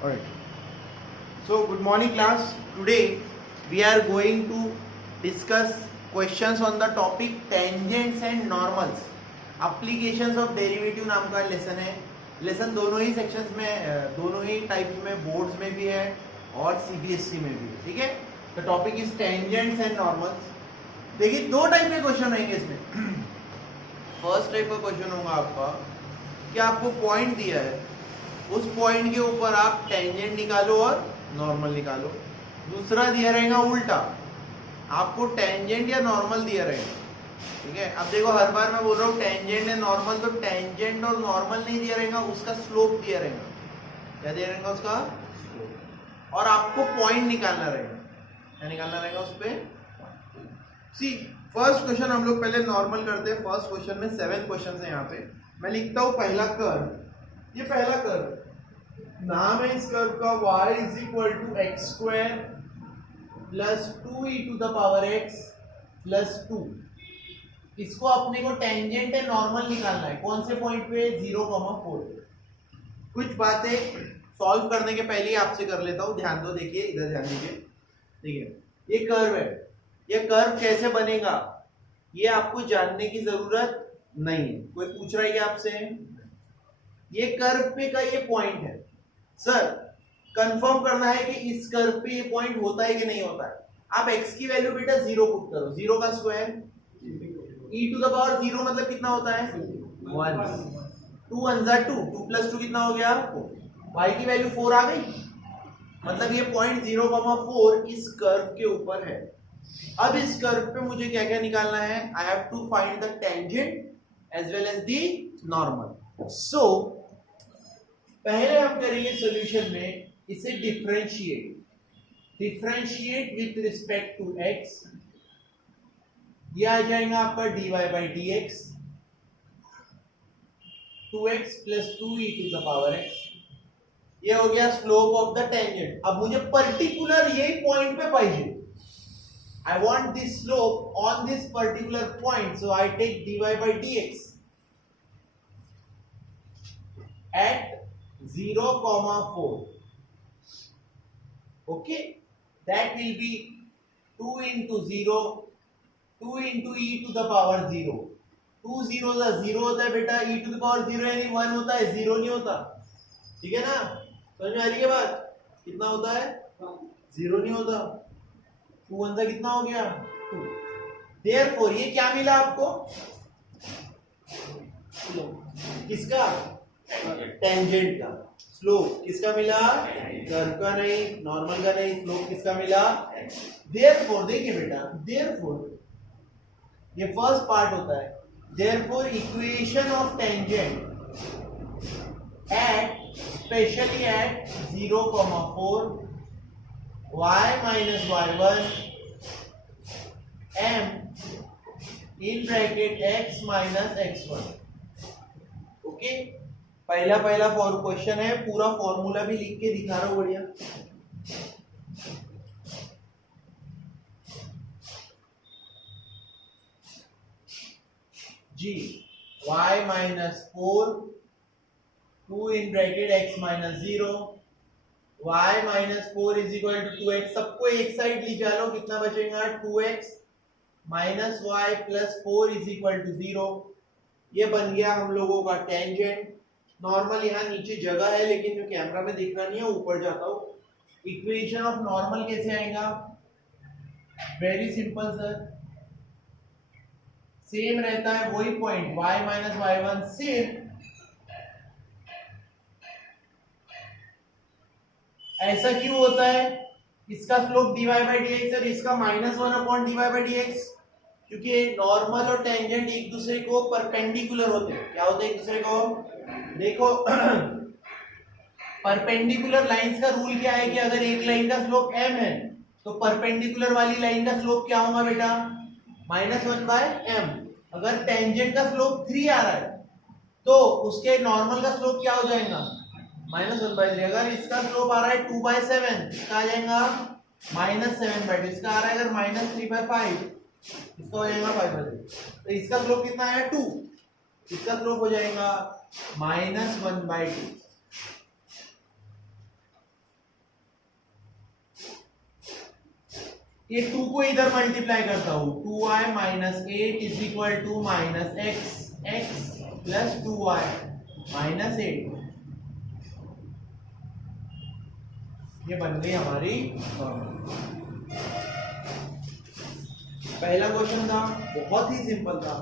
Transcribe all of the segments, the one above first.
Alright. So good morning class. Today we are going to discuss questions on the topic tangents and normals. Applications of derivative नाम का lesson है. Lesson दोनों ही sections में, दोनों ही types में, boards में भी है और सीबीएसई में भी है. ठीक है. The topic is tangents and normals. देखिए दो टाइप के क्वेश्चन रहेंगे इसमें. फर्स्ट टाइप का क्वेश्चन होगा आपका कि आपको पॉइंट दिया है, उस पॉइंट के ऊपर आप टेंजेंट निकालो और नॉर्मल निकालो. दूसरा दिया रहेगा उल्टा, आपको टेंजेंट या नॉर्मल दिया रहेगा. ठीक है. अब देखो हर बार मैं बोल रहा हूँ टेंजेंट एंड नॉर्मल, तो टेंजेंट और नॉर्मल नहीं दिया रहेगा, उसका स्लोप दिया रहेगा. क्या दिया रहेगा? उसका स्लोप. और आपको पॉइंट निकालना रहेगा. क्या निकालना रहेगा उस पे? सी फर्स्ट क्वेश्चन हम लोग पहले नॉर्मल करते हैं. फर्स्ट क्वेश्चन में 7 क्वेश्चन है. यहाँ पे मैं लिखता हूँ पहला कर्व. ये पहला कर्व नाम है इस कर्व का y is equal to x square plus 2e to the power x plus 2. इसको अपने को टेंजेंट है नॉर्मल निकालना है. कौन से पॉइंट पे? 0,4 पे. कुछ बातें सॉल्व करने के पहले ही आपसे कर लेता हूँ. ध्यान दो, देखिए इधर ध्यान दीजिए. देखिए ये कर्व है. ये कर्व कैसे बनेगा ये आपको जानने की जरूरत नहीं है. कोई पूछ रहा है कि आपसे ये कर्व पे का ये पॉइंट है, सर कंफर्म करना है कि इस कर्व पे ये पॉइंट होता है कि नहीं होता है. आप x की वैल्यू बेटा 0 पुट करो. 0 का square e to the power 0 मतलब कितना होता है? 1. 2 1 जा 2, 2 प्लस 2 कितना हो गया? 4. y की वैल्यू 4 आ गई, मतलब ये पॉइंट 0,4 इस कर्व के ऊपर है. अब इस कर्व पे मुझे क्या क्या निकालना है? I have to find the tangent as well as the normal. So पहले हम करेंगे सॉल्यूशन में इसे differentiate with respect to x. ये आ जाएगा आपका dy by dx 2x plus 2e to the power x. ये हो गया स्लोप ऑफ द टेंजेंट. अब मुझे पर्टिकुलर यही पॉइंट पे पाइए. I want this slope on this particular point, so I take dy by dx at 0,4. Okay, that will be 2 into 0, 2 into e to the power 0. 2 0 का 0 होता है बेटा, e to the power 0 यानी 1 होता है, 0 नहीं होता. ठीक है ना? समझ में आ रही है बात? कितना होता है? 0 नहीं होता. 2 1 का कितना हो गया? 2. Therefore ये क्या मिला आपको? किसका? टेंजेंट का. स्लोप किसका मिला? कर्व का नहीं, नॉर्मल का नहीं. स्लोप किसका मिला? Therefore देखिए बेटा, therefore ये फर्स्ट पार्ट होता है. Therefore equation of tangent at specially at 0,4 y minus y1 m in bracket x minus x1. Okay, पहला फॉर क्वेश्चन है. पूरा फॉर्मूला भी लिख के दिखा रहा हूं. बढ़िया. जी y minus 4 2 in bracket x minus 0 y minus 4 is equal to 2x. सबको एक साइड ले चलो. कितना बचेगा? 2x minus y plus 4 is equal to 0. ये बन गया हम लोगों का टेंजेंट. नॉर्मल यहाँ नीचे जगह है, लेकिन जो कैमरा में दिख रहा नहीं है, ऊपर जाता हूँ. इक्वेशन ऑफ नॉर्मल कैसे आएगा? Very simple sir. सेम रहता है वही पॉइंट y minus y1. सिर्फ ऐसा क्यों होता है? इसका स्लोप dy by dx और इसका -1 अपॉन dy by dx, क्योंकि नॉर्मल और टेंजेंट एक दूसरे को परपेंडिकुलर होते हैं. क्या होते हैं एक दूसरे को? देखो परपेंडिकुलर लाइंस का रूल क्या है कि अगर एक लाइन का स्लोप m है तो परपेंडिकुलर वाली लाइन का स्लोप क्या होगा बेटा? -1 by m. अगर टेंजेंट का स्लोप 3 आ रहा है तो उसके नॉर्मल का स्लोप क्या हो जाएगा? -1 by 3. अगर इसका स्लोप आ रहा है 2 by 7, इसका आ जाएगा -7 by 2. इसका आ रहा है अगर -3 by 5, इसका हो जाएगा 5 by 3. तो इसका स्लोप कितना है? 2. इसका स्लोप हो जाएगा -1 by 2. ये 2 को इधर मल्टीप्लाई करता हूं, 2y minus 8 is equal to minus x plus 2y minus 8। ये बन गई हमारी पहला क्वेश्चन था, बहुत ही सिंपल था।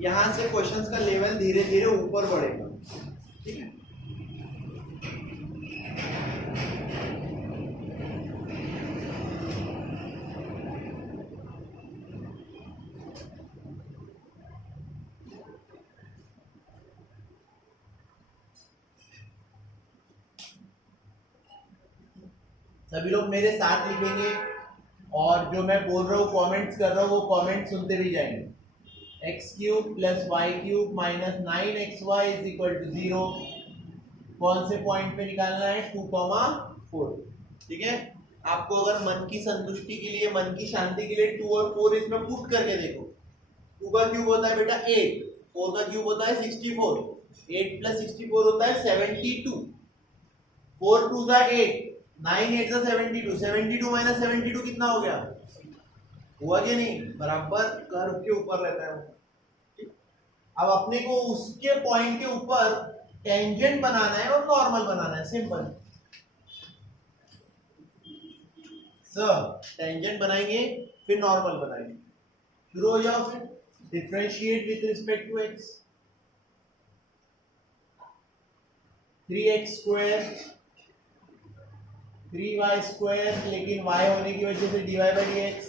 यहां से क्वेश्चंस का लेवल धीरे धीरे ऊपर बढ़ेगा, ठीक है। सभी लोग मेरे साथ लिखेंगे और जो मैं बोल रहा हूँ कमेंट्स कर रहा हूँ वो कमेंट सुनते भी जाएंगे। X cube plus y cube minus 9xy is equal to 0। कौन से पॉइंट पे निकालना है? 2,4। ठीक है। आपको अगर मन की संतुष्टि के लिए, मन की शांति के लिए 2 और 4 इसमें पुट करके देखो। 2 का क्यूब होता है बेटा 8, 4 का क्यूब होता है 64, 8 प्लस 64 होता है 72, 4 2 का 8, 9 8 का 72, 72 माइनस 72 कितना हो गया? हुआ कि नहीं? बराबर कर्व के ऊपर रहता है वो। अब अपने को उसके पॉइंट के ऊपर टेंजेंट बनाना है और नॉर्मल बनाना है, सिंपल। सर टेंजेंट बनाएंगे फिर नॉर्मल बनाएंगे। शुरू हो जाओ फिर। Differentiate with respect to x। 3x square 3y square, लेकिन y होने की वजह से dy by d x,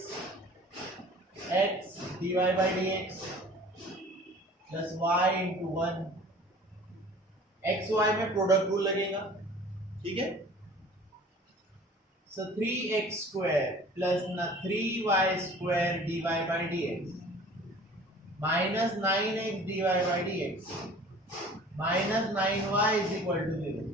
x dy by d x plus y into 1। X y में प्रोडक्ट रूल लगेगा, ठीक है। So 3x square plus 3y square dy by d x minus 9x dy by d x minus 9y is equal to 0।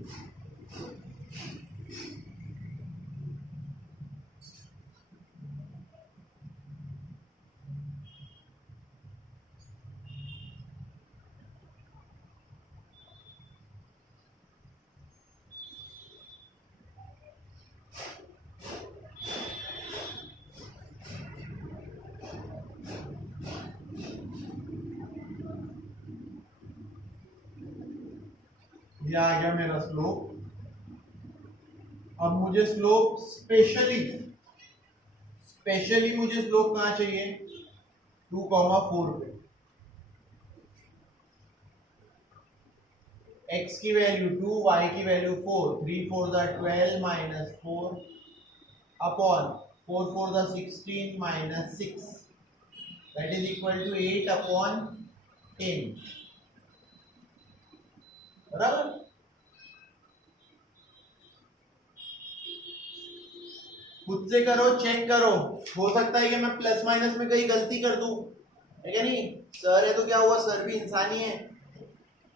ये आ गया मेरा slope. अब मुझे स्लोप स्पेशली मुझे स्लोप कहाँ चाहिए? 2,4 पे। x की वैल्यू 2, y की value 4, 3 4 12 minus 4 upon 4 4 16 minus 6 that is equal to 8 upon 10। बराबर। खुद से करो, चेक करो। हो सकता है कि मैं प्लस माइनस में कहीं गलती कर दूं, है क्या नहीं? सर है तो क्या हुआ, सर भी इंसान ही है।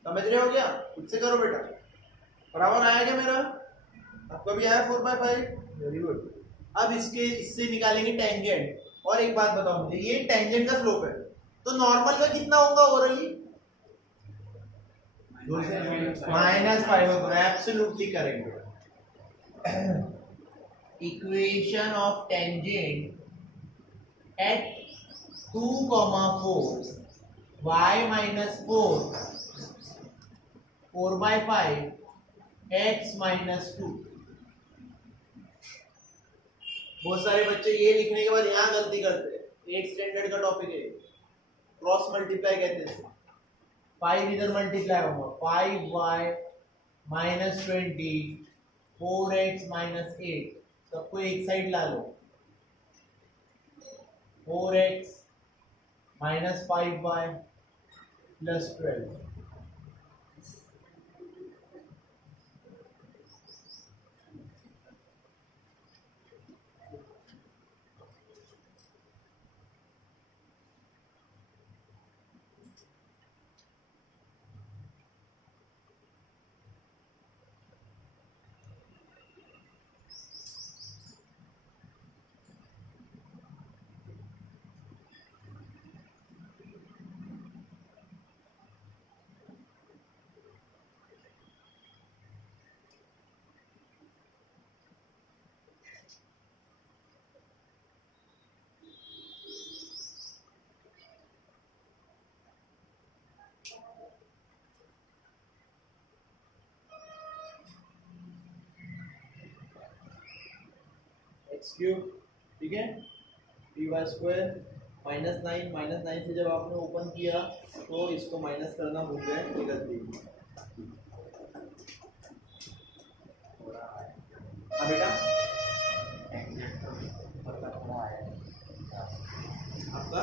समझ रहे हो क्या? खुद से करो बेटा। बराबर आया क्या मेरा? आपका भी आया 4/5? Very good. अब इससे निकालेंगे टेंजेंट। और एक बात बताओ मुझे, ये टेंजेंट का स्लोप है तो नॉर्मल का कितना होगा ओवरऑली? -5 होगा। Absolutely correct. Equation of tangent eight 2,4 y minus 4/5 x minus 2। बहुत सारे बच्चे ये लिखने के बाद यहाँ गलती करते हैं। 8 स्टैंडर्ड का टॉपिक है, क्रॉस मल्टीप्लाई कहते हैं। 5 इधर मल्टीप्लाई होगा, 5y माइनस 20 4x माइनस 8, सबको एक साइड ला लो। 4x minus 5y plus 12। X cube, ठीक है, d y square minus nine से जब आपने ओपन किया तो इसको माइनस करना भूल गए, ये गलती। हाँ बेटा, आपका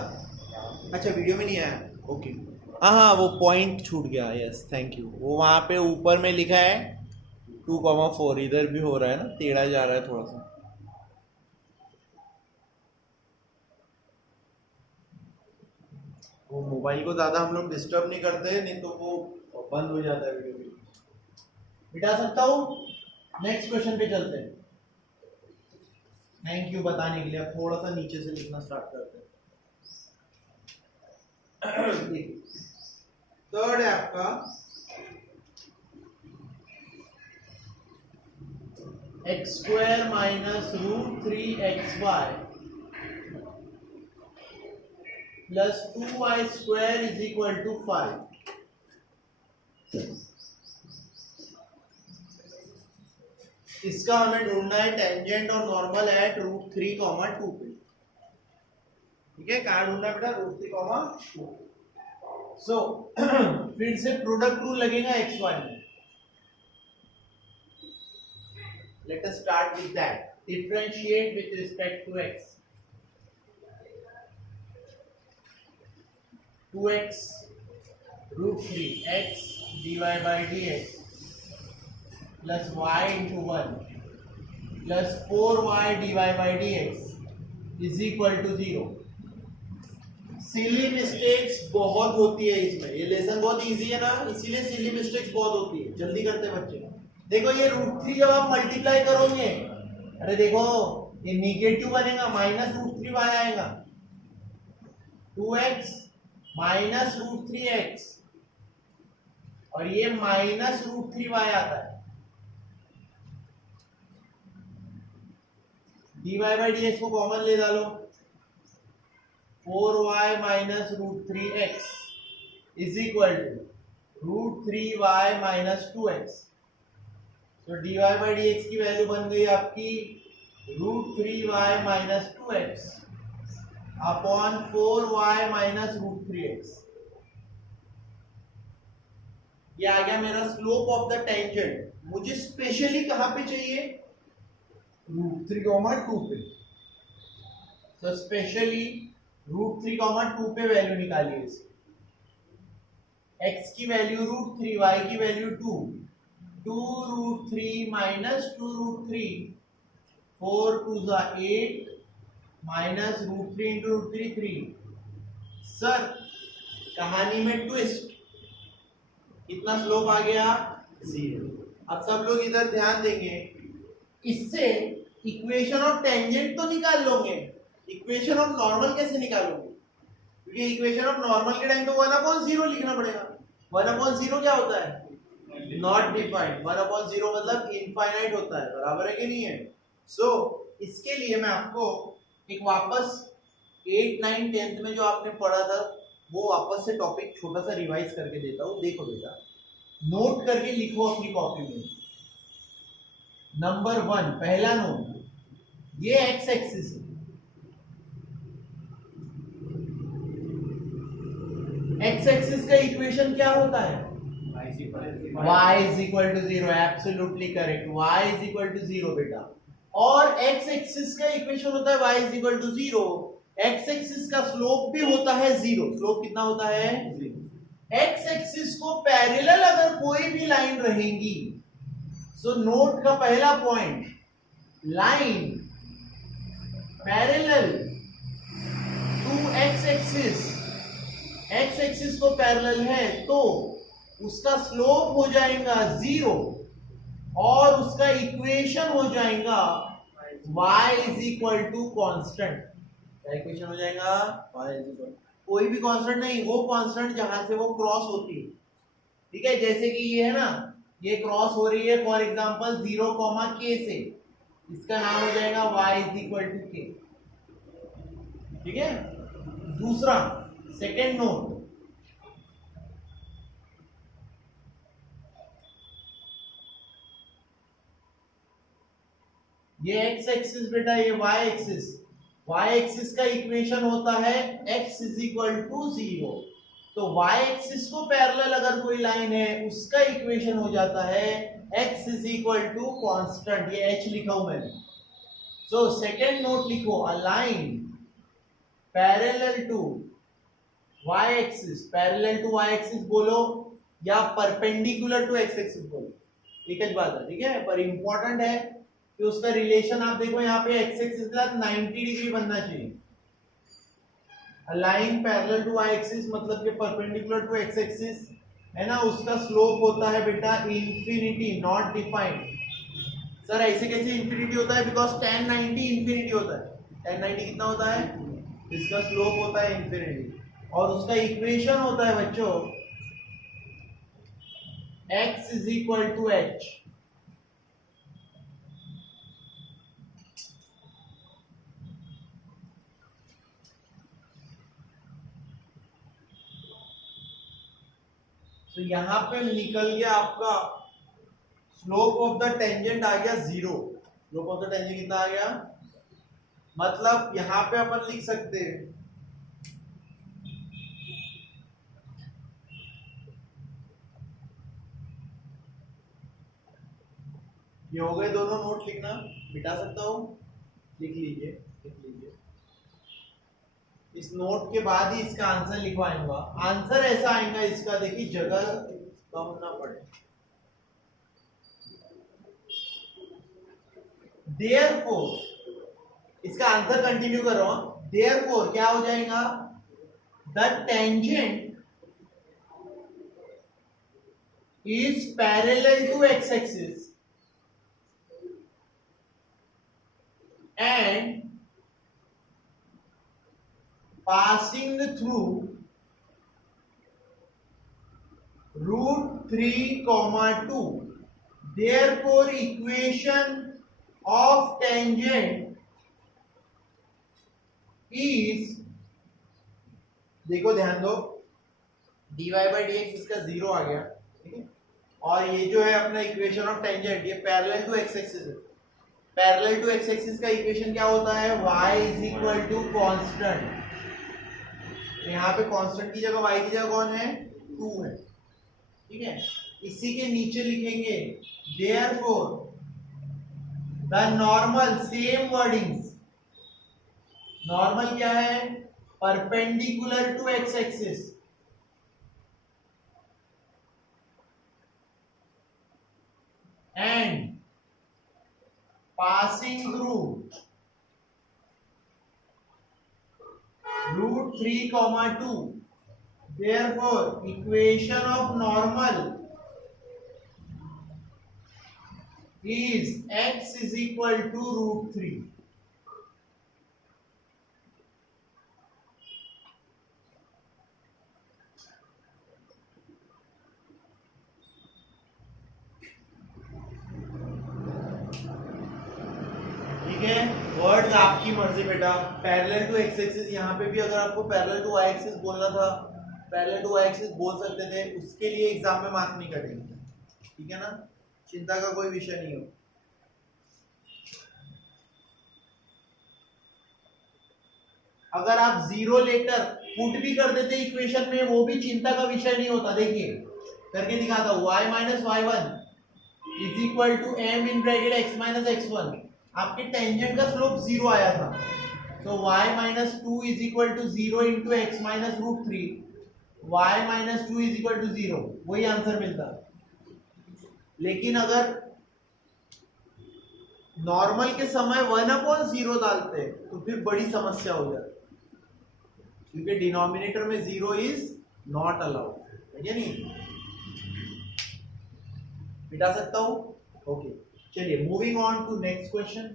अच्छा वीडियो में नहीं आया, ओके। हाँ हाँ वो पॉइंट छूट गया, यस थैंक यू। वो वहाँ पे ऊपर में लिखा है 2,4, इधर भी हो रहा है ना, टेढ़ा जा रहा है थोड़ा सा। वो मोबाइल को ज़्यादा हम लोग डिस्टर्ब नहीं करते, नहीं तो वो बंद हो जाता है वीडियो। मिटा सकता हूँ, नेक्स्ट क्वेश्चन पे चलते हैं। थैंक यू बताने के लिए। अब थोड़ा सा नीचे से लिखना स्टार्ट करते हैं। थर्ड है आपका x square minus root 3xy plus 2y square is equal to 5। इसका हमें ढूंढना है टेंजेंट और नॉर्मल एट रूट 3,2 पे, ठीक है। कहाँ ढूंढना है बेटा? रूट 3,2। सो फिर से प्रोडक्ट रूल लगेगा एक्स वाई में। Let us start with that. Differentiate with respect to x. 2x root 3x dy by dx plus y into 1 plus 4y dy by dx is equal to 0। Silly mistakes बहुत होती है इसमें। ये lesson बहुत easy है ना, इसीलिए silly mistakes बहुत होती है, जल्दी करते बच्चे। देखो ये रूट 3 जब आप मल्टीप्लाई करोगे, अरे देखो ये निगेटिव बनेगा, माइनस रूट 3y आएगा। 2x माइनस रूट 3x और ये माइनस रूट 3y आता है। dy बाई dx को कॉमन ले डालो, 4y minus root 3x is equal to root 3y minus 2x। तो dy बाई dx की वैल्यू बन गई आपकी root 3y minus 2x upon 4y minus root 3x। ये आ गया मेरा स्लोप ऑफ द टेंजेंट। मुझे स्पेशली कहां पे चाहिए? रूट 3,2 पे। तो स्पेशली रूट 3,2 पे वैल्यू निकालिए इसकी। x की वैल्यू रूट 3, y की वैल्यू 2। 2 रूट 3 माइनस 2 रूट 3, 4 2 जा 8 minus root 3 into root 3 3। Sir कहानी में ट्विस्ट, कितना स्लोप आ गया? 0। अब सब लोग इधर ध्यान देंगे, इससे इक्वेशन ऑफ टेंजेंट तो निकाल लोगे, इक्वेशन ऑफ नॉर्मल कैसे निकालोगे? क्योंकि इक्वेशन ऑफ नॉर्मल के टाइम तो 1/0 लिखना पड़ेगा। 1/0 क्या होता है? Not defined. 1/0 मतलब इनफाइनाइट होता है, बराबर है कि नहीं है? सो इसके लिए मैं आपको एक वापस 8, 9, 10th में जो आपने पढ़ा था वो वापस से टॉपिक छोटा सा रिवाइज करके देता हूँ। देखो बेटा, नोट करके लिखो अपनी कॉपी में। नंबर 1 पहला नोट, ये एक्स एक्सिस है। एक्स एक्सिस का इक्वेशन क्या होता है? y is equal to 0। Absolutely correct, y is equal to 0 बेटा। और एक्स एक्सिस का इक्वेशन होता है y is equal to 0। X axis का स्लोप भी होता है 0। स्लोप कितना होता है? 0। एक्स एक्सिस को पैरेलल अगर कोई भी लाइन रहेगी, सो नोट का पहला point, line parallel to x axis, x axis को पैरेलल है तो उसका स्लोप हो जाएगा 0 और उसका इक्वेशन हो जाएगा y is equal to constant। क्या इक्वेशन हो जाएगा? y is equal, कोई भी कांस्टेंट नहीं, वो कांस्टेंट जहां से वो क्रॉस होती है, ठीक है। जैसे कि ये है ना, ये क्रॉस हो रही है फॉर एग्जांपल 0, k से, इसका नाम हो जाएगा y is equal to k, ठीक है। दूसरा सेकेंड नोट, ये एक्स एक्सिस बेटा, ये वाई एक्सिस, वाई एक्सिस का इक्वेशन होता है x इज इक्वल टू 0। तो वाई एक्सिस को पैरेलल अगर कोई लाइन है उसका इक्वेशन हो जाता है x is equal to constant, ये h लिखा हूं मैंने। सो सेकेंड नोट लिखो, a line parallel to y axis, parallel to y axis बोलो या परपेंडिकुलर टू एक्स एक्सिस बोलो, एक ही बात है, ठीक है। पर इंपॉर्टेंट है कि उसका रिलेशन आप देखो यहाँ पे एक्स एक्सिस के साथ 90 डिग्री बनना चाहिए। Line parallel to y axis मतलब कि परपेंडिकुलर टू एक्स एक्सिस है ना, उसका स्लोप होता है बेटा इंफिनिटी, नॉट डिफाइंड। सर ऐसे कैसे इंफिनिटी होता है? बिकॉज tan 90 इंफिनिटी होता है। tan 90 कितना होता है? इसका स्लोप होता है इंफिनिटी, और उसका इक्वेशन होता है बच्चों x is equal to h। तो यहां पे निकल गया आपका स्लोप ऑफ द टेंजेंट आ गया 0। स्लोप ऑफ द टेंजेंट कितना आ गया? मतलब यहां पे अपन लिख सकते हैं ये हो गए दोनों नोट, लिखना मिटा सकता हूं, लिख लीजिए, लिख लीजिए। इस नोट के बाद ही इसका आंसर लिखवाऊंगा। आंसर ऐसा आएगा इसका, देखिए जगह कम ना पड़े। देयरफॉर इसका आंसर कंटिन्यू कर रहा हूं। देयरफॉर क्या हो जाएगा? The tangent is parallel to x-axis and passing through root 3, 2. Therefore, equation of tangent is, देखो ध्यान दो, dy by dx इसका 0 आ गया, ठीक है। और ये जो है अपना इक्वेशन ऑफ टेंजेंट, ये पैरेलल टू एक्स एक्सिस है। पैरेलल टू एक्स एक्सिस का इक्वेशन क्या होता है? y is equal to constant. यहाँ पे कांस्टेंट की जगह y की जगह कौन है? 2 है, ठीक है। इसी के नीचे लिखेंगे therefore the normal, same wordings. Normal क्या है? Perpendicular to x axis and passing through root 3, 2. Therefore, equation of normal is x is equal to root 3. ठीक है, वर्ड्स आपकी मर्जी बेटा। पैरेलल टू एक्स एक्सिस, यहाँ पे भी अगर आपको पैरेलल टू वाई एक्सिस बोलना था, पैरेलल टू वाई एक्सिस बोल सकते थे, उसके लिए एग्जाम में मार्क नहीं कटेंगे, ठीक है ना, चिंता का कोई विषय नहीं हो। अगर आप 0 लेकर पुट भी कर देते इक्वेशन में, वो भी चिंता का विषय नहीं होता। देखिए करके दिखाता हूं, y minus y one is equal to m in bracket x minus x one. आपके टेंजेंट का स्लोप 0 आया था, तो y minus two is equal to 0 into x minus root 3, y minus two is equal to 0, वही answer मिलता। लेकिन अगर normal के समय 1/0 डालते हैं तो फिर बड़ी समस्या हो जाती, क्योंकि डिनोमिनेटर में 0 इज नॉट अलाउड, है नहीं। मिटा सकता हूं? ओके, चलिए moving on to next question.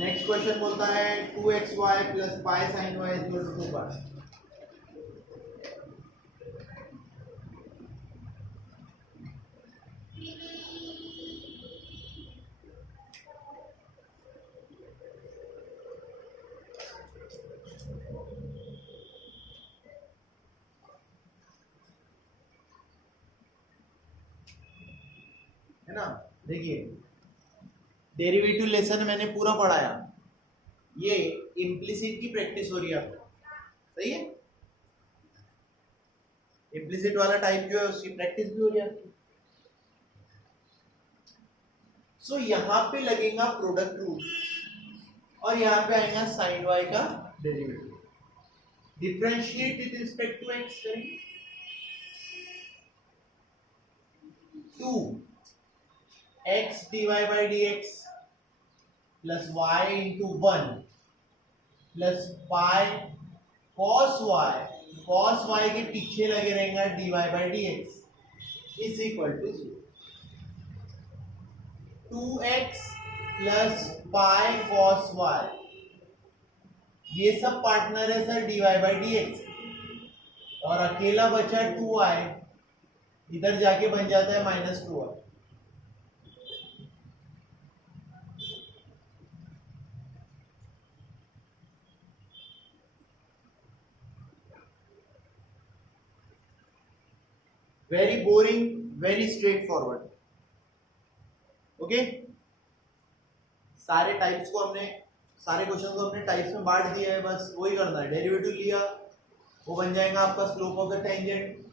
Next question बोलता है 2xy plus pi sine y is equal to 2 देखिए डेरिवेटिव लेसन मैंने पूरा पढ़ाया, ये इम्प्लिसिट की प्रैक्टिस हो रही है आपको, सही है। इम्प्लिसिट वाला टाइप जो है उसकी प्रैक्टिस भी हो रही है आपकी। सो यहाँ पे लगेगा प्रोडक्ट रूल और यहाँ पे आएगा साइन वाई का derivative. Differentiate with respect to x करेंगे, 2x dy by dx plus y into 1 plus pi cos y के पीछे लगे रहेगा dy by dx is equal to 2x plus pi cos y, ये सब पार्टनर है sir dy by dx, और अकेला बचा 2y, इधर जाके बन जाता है -2y। Very boring, very straight forward. Okay, सारे टाइप्स को हमने, सारे क्वेश्चन को हमने टाइप्स में बांट दिया है, बस वही करना है। डेरिवेटिव लिया, वो बन जाएगा आपका slope of the tangent,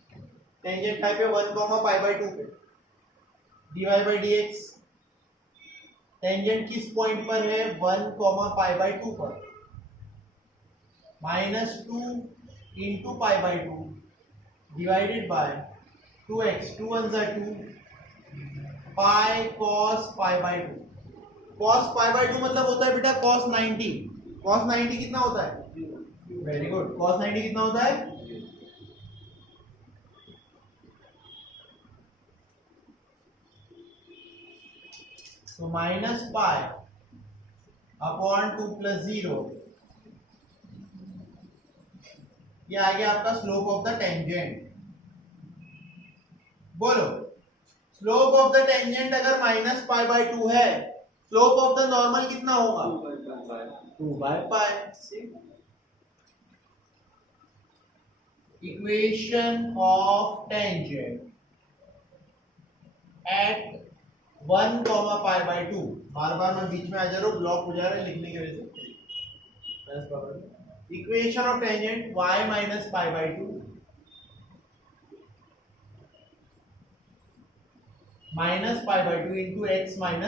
tangent type है 1, π/2 पे dy by dx, टेंजेंट किस पॉइंट पर है 1, π/2 पर, -2 into π/2 divided by 2x, 2 1 are 2, pi cos π/2, cos π/2 मतलब होता है बेटा cos 90, cos 90 कितना होता है, वेरी गुड, cos 90 कितना होता है, तो -π/2 + 0, ये आ गया आपका स्लोप ऑफ द टेंजेंट। बोलो, स्लोप ऑफ द टेंजेंट अगर -π/2 है, स्लोप ऑफ द नॉर्मल कितना होगा 2/π। इक्वेशन ऑफ टेंजेंट एट 1, π/2, बार बार मैं बीच में आ जा रहा हूँ, ब्लॉक हो जा रहा है लिखने की वजह से। Equation of tangent y - π/2 -π/2 into x - 1।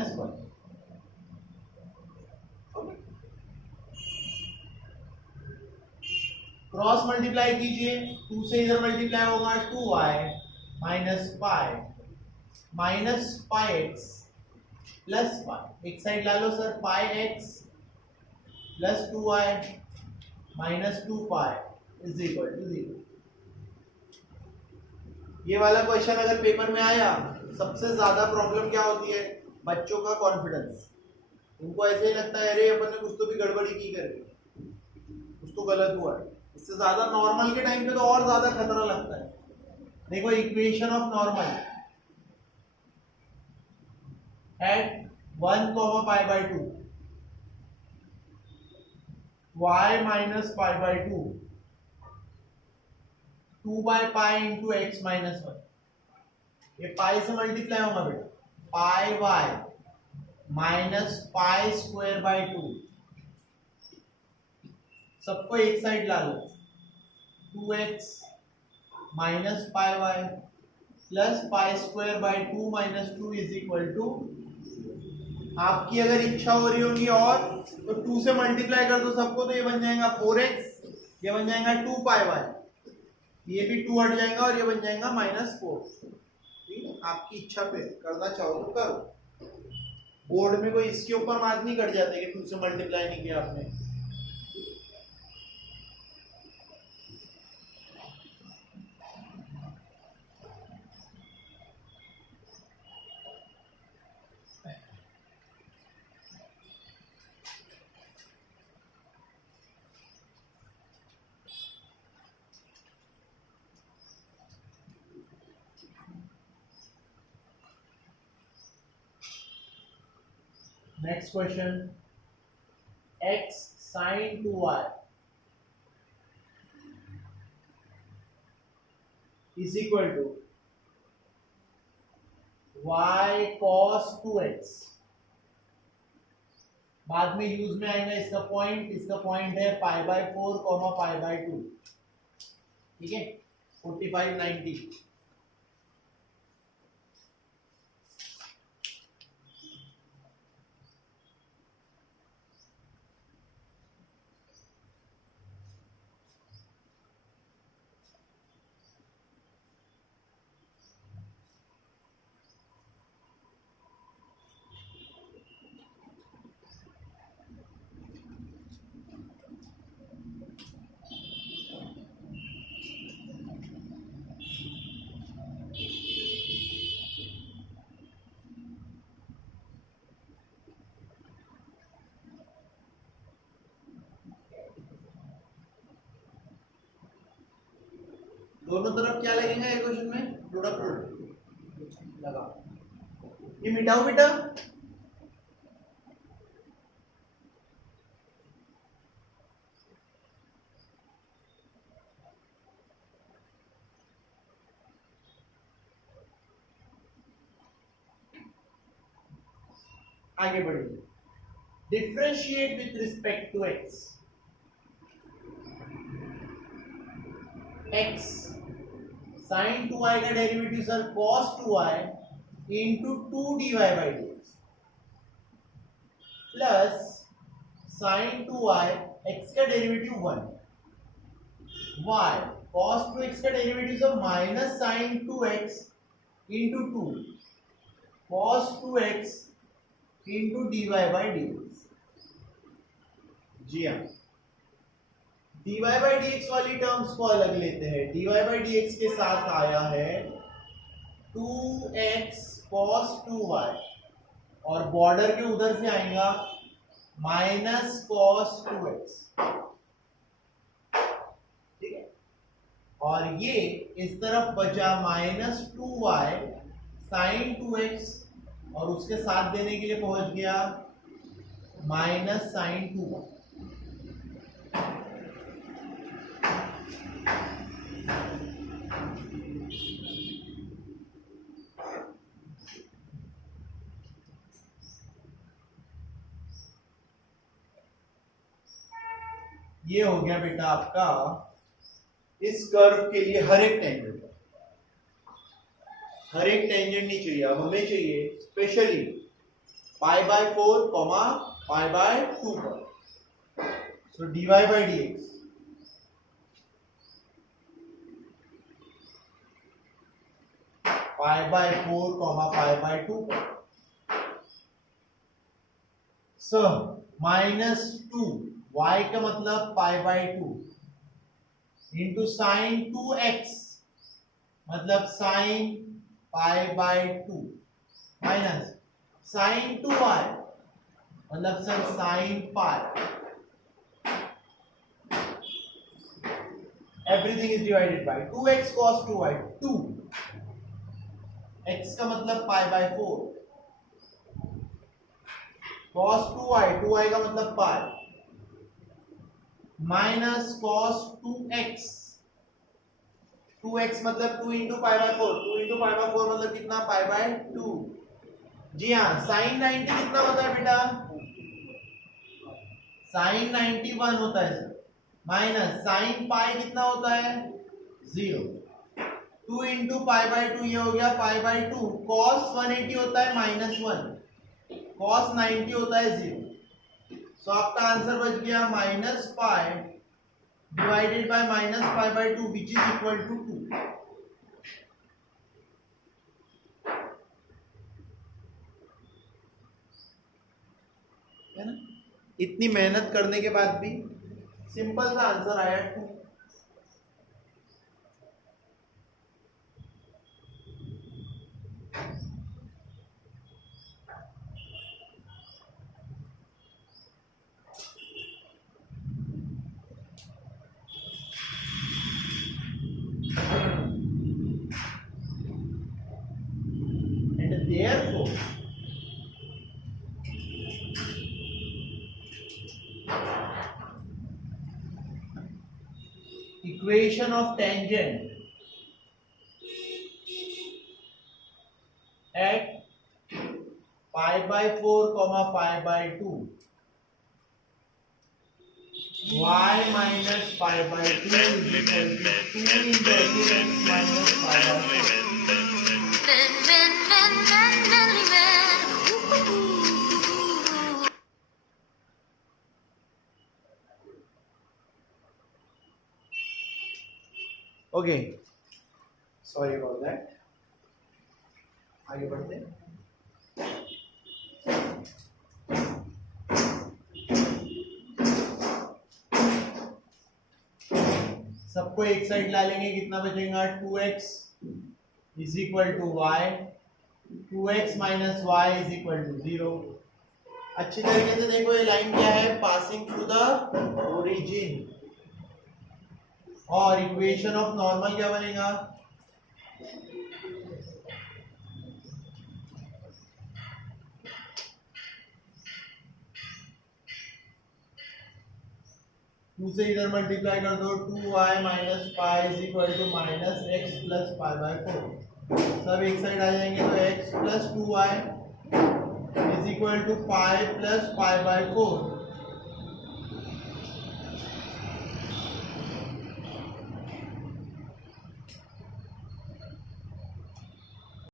Cross multiply कीजिए, 2 से इधर मल्टीप्लाई होगा 2y - π -πx प्लस π, एक साइड ला लो sir, πx plus 2y - 2π is equal to 0। ये वाला क्वेश्चन अगर पेपर में आया, सबसे ज्यादा प्रॉब्लम क्या होती है, बच्चों का कॉन्फिडेंस। उनको ऐसे ही लगता है अरे अपन ने कुछ तो भी गड़बड़ी की करके, कुछ तो गलत हुआ है। इससे ज्यादा नॉर्मल के टाइम पे तो और ज्यादा खतरा लगता है। देखो equation of normal at 1, π/2 y - π/2 2/π into x - 1, ये पाई से मल्टीप्लाई होगा बेटा, πy -π²/2, सबको एक साइड ला लो, 2x - πy plus π²/2 - 2 is equal to, आपकी अगर इच्छा हो रही होगी और तो 2 से मल्टीप्लाई कर दो सबको, तो ये बन जाएगा 4x, ये बन जाएगा 2πy, ये भी 2 हट जाएगा और ये बन जाएगा -4। ठीक है, आपकी इच्छा पे करना चाहो तो करो। बोर्ड में कोई इसके ऊपर मार्क नहीं कट जाते कि 2 से मल्टीप्लाई नहीं किया आपने। Next question, x sin 2y is equal to y cos 2x। बाद में यूज में आएगा इसका पॉइंट है π/4 π/2। ठीक है 45 90। दोनों तरफ क्या लगेगा इक्वेशन में? प्रोडक्ट लगा। ये मिटाओ बेटा। आगे बढ़िए। Differentiate with respect to x. X sine 2y का derivative sir cos 2y into 2 dy/dx plus sine 2y x का डेरिवेटिव 1 y cos 2x का derivative sir minus sine 2x into 2 cos 2x into dy/dx। जी हाँ dy/dx वाली terms को अलग लेते हैं। dy/dx के साथ आया है 2x cos 2y और बॉर्डर के उधर से आएगा माइनस cos 2x। ठीक है और ये इस तरफ बचा माइनस 2y साइन 2x और उसके साथ देने के लिए पहुंच गया माइनस साइन 2y। ये हो गया बेटा आपका इस कर्व के लिए हर एक टेंजेंट नहीं चाहिए। अब हमें चाहिए स्पेशली π/4 π/2 पर। सो dy/dx π/4 π/2 पर। सो -2 y का मतलब π/2 इंटू साइन 2x मतलब साइन π/2 माइनस साइन 2y मतलब sir sine pi. Everything is divided by 2x cos 2y 2 x का मतलब π/4 cos 2y का मतलब पाई माइनस cos 2x मतलब 2 इंटू π/4 मतलब कितना π/2। जी हाँ साइन 90 कितना होता है बेटा? साइन 91 होता है माइनस साइन पाई कितना होता है 0। 2 इंटू π/2 ये हो गया π/2। cos 180 होता है -1 cos 90 होता है 0। सो आपका आंसर बच गया minus pi divided by minus π/2 which is equal to 2। है ना? इतनी मेहनत करने के बाद भी सिंपल सा आंसर आया 2। and therefore equation of tangent at 4 comma pi by 2. Y minus pi by 2 is equal to 2 into x minus pi by 4. Okay, sorry about that. आगे बढ़ते हैं. सबको एक साइड ला लेंगे, कितना बचेगा 2x is equal to y, 2x minus y is equal to 0. अच्छी तरीके से देखो ये लाइन क्या है, पासिंग थ्रू द ओरिजिन. और इक्वेशन ऑफ नॉर्मल क्या बनेगा, टू से इधर मल्टीप्लाई कर दो, 2y minus pi is equal to minus x plus pi by 4. सब एक साइड आ जाएंगे तो x plus 2y is equal to pi plus pi by 4.